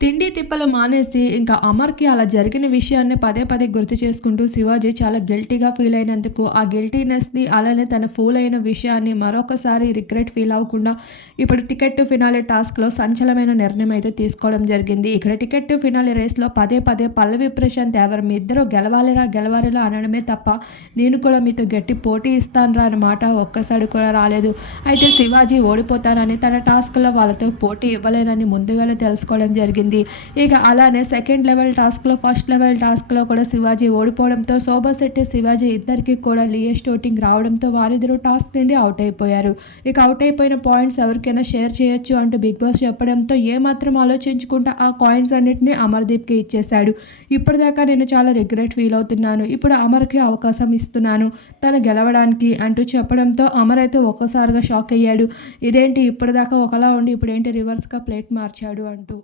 తిండి తిప్పలు మానేసి ఇంకా అమర్‌కి అలా జరిగిన విషయాన్ని పదే పదే గుర్తు చేసుకుంటూ శివాజీ చాలా గిల్టీగా ఫీల్ అయినందుకు, ఆ గిల్టీనెస్‌ని అలానే తను ఫూల్ అయిన విషయాన్ని మరొకసారి రిగ్రెట్ ఫీల్ అవ్వకుండా ఇప్పుడు టికెట్ టు ఫినాలే టాస్క్‌లో సంచలనమైన నిర్ణయం అయితే తీసుకోవడం జరిగింది. ఇక్కడ టికెట్ టు ఫినాలే రేస్‌లో పదే పదే పల్లవి ప్రశాంత్ ఎవరు మీ ఇద్దరు గెలవాలిరా గెలవాలిరా అనడమే తప్ప, నేను కూడా మీతో గట్టి పోటీ ఇస్తానురా అన్న మాట ఒక్కసారి కూడా రాలేదు. అయితే శివాజీ ఓడిపోతానని తన టాస్క్‌లో వాళ్ళతో పోటీ ఇవ్వలేనని ముందుగానే తెలుసుకోవడం జరిగింది. ఇక అలానే సెకండ్ లెవెల్ టాస్క్‌లో, ఫస్ట్ లెవెల్ టాస్క్‌లో కూడా శివాజీ ఓడిపోవడంతో శోభా శెట్టి, శివాజీ ఇద్దరికీ కూడా లీయెస్ట్ ఓటింగ్ రావడంతో వారిద్దరూ టాస్క్ నుండి ఔట్ అయిపోయారు. ఇక ఔట్ అయిపోయిన పాయింట్స్ ఎవరికైనా షేర్ చేయొచ్చు అంటూ బిగ్ బాస్ చెప్పడంతో ఏమాత్రం ఆలోచించకుండా ఆ కాయిన్స్ అన్నిటిని అమర్‌దీప్‌కి ఇచ్చేశాడు. ఇప్పటిదాకా నేను చాలా రిగ్రెట్ ఫీల్ అవుతున్నాను. ఇప్పుడు అమర్‌కి అవకాశం ఇస్తున్నాను తను గెలవడానికి అంటూ చెప్పడంతో అమర్ అయితే ఒక్కసారిగా షాక్ అయ్యాడు. ఇదేంటి ఇప్పటిదాకా ఒకలా ఉండి ఇప్పుడేంటి రివర్స్‌గా ప్లేట్ మార్చాడు అంటూ.